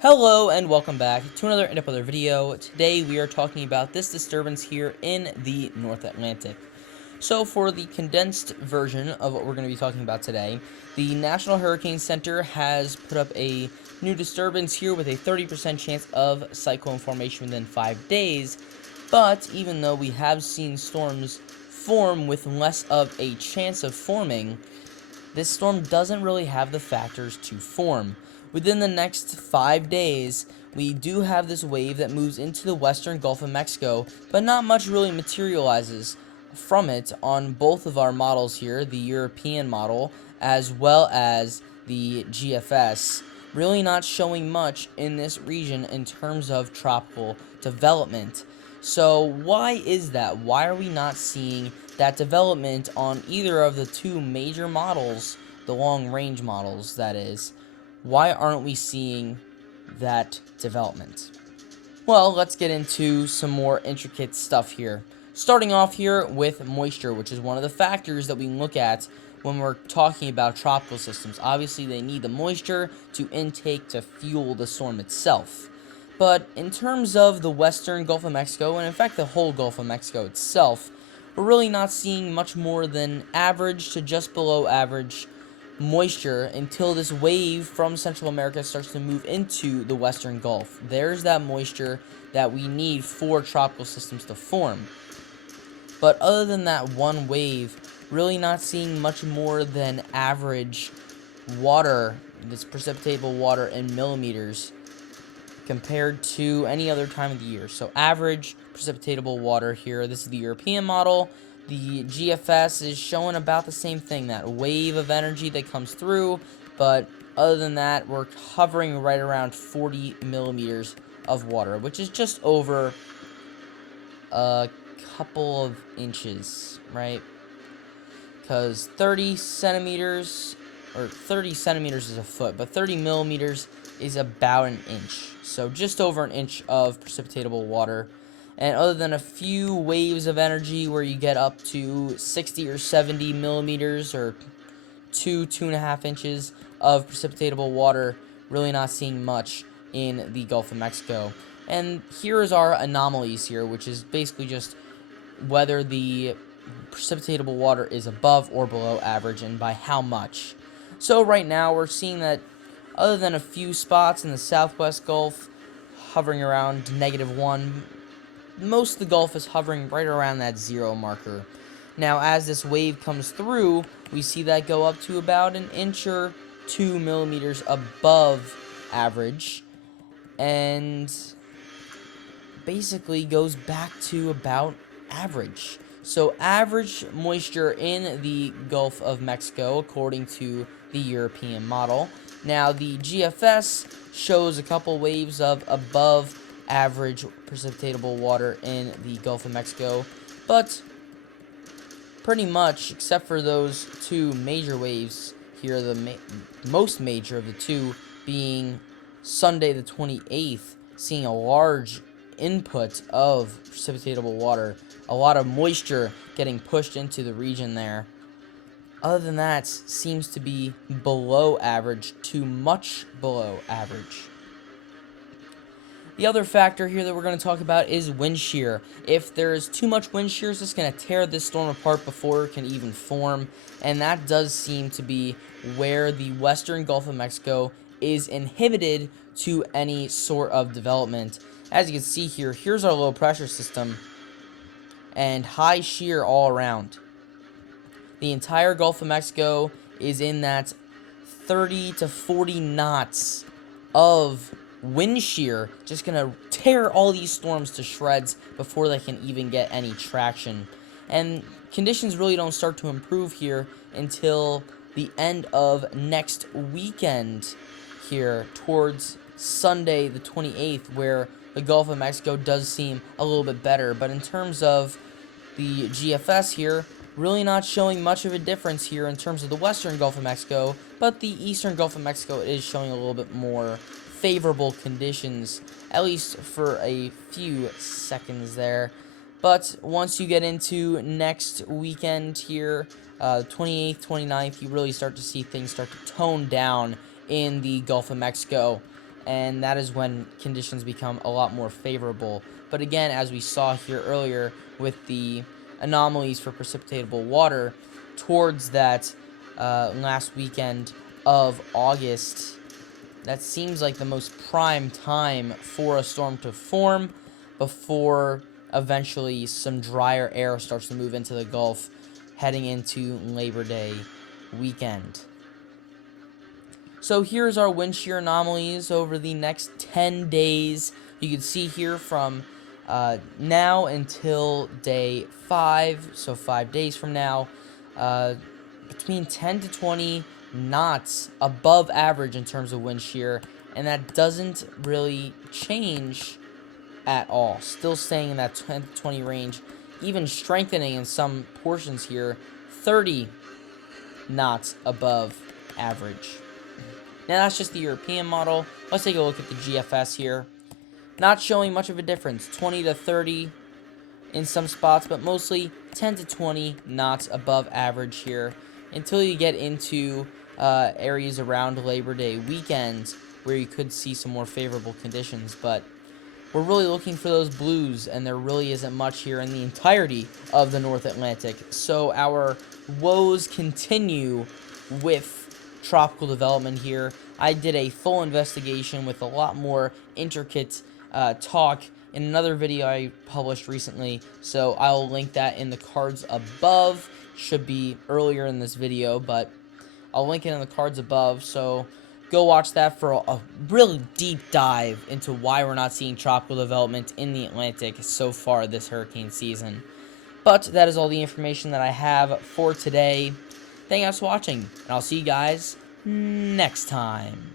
Hello and welcome back to another Interpolar video. Today we are talking about this disturbance here in the North Atlantic. So for the condensed version of what we're going to be talking about today, the National Hurricane Center has put up a new disturbance here with a 30% chance of cyclone formation within 5 days. But even though we have seen storms form with less of a chance of forming, this storm doesn't really have the factors to form. Within the next 5 days, we do have this wave that moves into the western Gulf of Mexico, but not much really materializes from it on both of our models here, the European model as well as the GFS. Really not showing much in this region in terms of tropical development. So why is that? Why are we not seeing that development on either of the two major models, the long-range models, that is? Why aren't we seeing that development? Well, let's get into some more intricate stuff here. Starting off here with moisture, which is one of the factors that we look at when we're talking about tropical systems. Obviously, they need the moisture to intake to fuel the storm itself. But in terms of the western Gulf of Mexico, and in fact the whole Gulf of Mexico itself, we're really not seeing much more than average to just below average moisture until this wave from Central America starts to move into the western Gulf. There's that moisture that we need for tropical systems to form. But other than that one wave, really not seeing much more than average water, this precipitable water in millimeters, compared to any other time of the year. So average precipitatable water here. This is the European model. The GFS is showing about the same thing, that wave of energy that comes through, but other than that, we're hovering right around 40 millimeters of water, which is just over a couple of inches, right? Because 30 centimeters is a foot, but 30 millimeters is about an inch. So just over an inch of precipitatable water. And other than a few waves of energy where you get up to 60 or 70 millimeters or 2.5 inches of precipitatable water, really not seeing much in the Gulf of Mexico. And here is our anomalies here, which is basically just whether the precipitatable water is above or below average and by how much. So right now we're seeing that other than a few spots in the southwest Gulf hovering around -1, most of the Gulf is hovering right around that 0 marker. Now as this wave comes through, we see that go up to about an inch or 2 millimeters above average, and basically goes back to about average. So average moisture in the Gulf of Mexico according to the European model. Now the GFS shows a couple waves of above average precipitatable water in the Gulf of Mexico, but pretty much except for those two major waves here, the most major of the two being Sunday the 28th, seeing a large input of precipitatable water, a lot of moisture getting pushed into the region there. Other than that, seems to be below average to much below average. The other factor here that we're going to talk about is wind shear. If there's too much wind shear, it's just going to tear this storm apart before it can even form, and that does seem to be where the western Gulf of Mexico is inhibited to any sort of development. As you can see here, here's our low pressure system and high shear all around. The entire Gulf of Mexico is in that 30 to 40 knots of wind shear, just gonna tear all these storms to shreds before they can even get any traction. And conditions really don't start to improve here until the end of next weekend here, towards Sunday the 28th, where the Gulf of Mexico does seem a little bit better. But in terms of the GFS here, really not showing much of a difference here in terms of the western Gulf of Mexico, but the eastern Gulf of Mexico is showing a little bit more favorable conditions, at least for a few seconds there. But once you get into next weekend here, 28th, 29th, you really start to see things start to tone down in the Gulf of Mexico. and that is when conditions become a lot more favorable. But again, as we saw here earlier with the anomalies for precipitatable water towards that last weekend of August, that seems like the most prime time for a storm to form before eventually some drier air starts to move into the Gulf heading into Labor Day weekend. So here's our wind shear anomalies over the next 10 days. You can see here from now until day 5, so 5 days from now, between 10 to 20 knots above average in terms of wind shear, and that doesn't really change at all. Still staying in that 10 to 20 range, even strengthening in some portions here, 30 knots above average. Now that's just the European model. Let's take a look at the GFS here. Not showing much of a difference, 20 to 30 in some spots, but mostly 10 to 20 knots above average here until you get into areas around Labor Day weekend where you could see some more favorable conditions. But we're really looking for those blues, and there really isn't much here in the entirety of the North Atlantic. So our woes continue with tropical development here. I did a full investigation with a lot more intricate talk in another video I published recently, so I'll link that in the cards above. Should be earlier in this video, but I'll link it in the cards above, so go watch that for a really deep dive into why we're not seeing tropical development in the Atlantic so far this hurricane season. But that is all the information that I have for today. Thank you guys for watching, and I'll see you guys next time.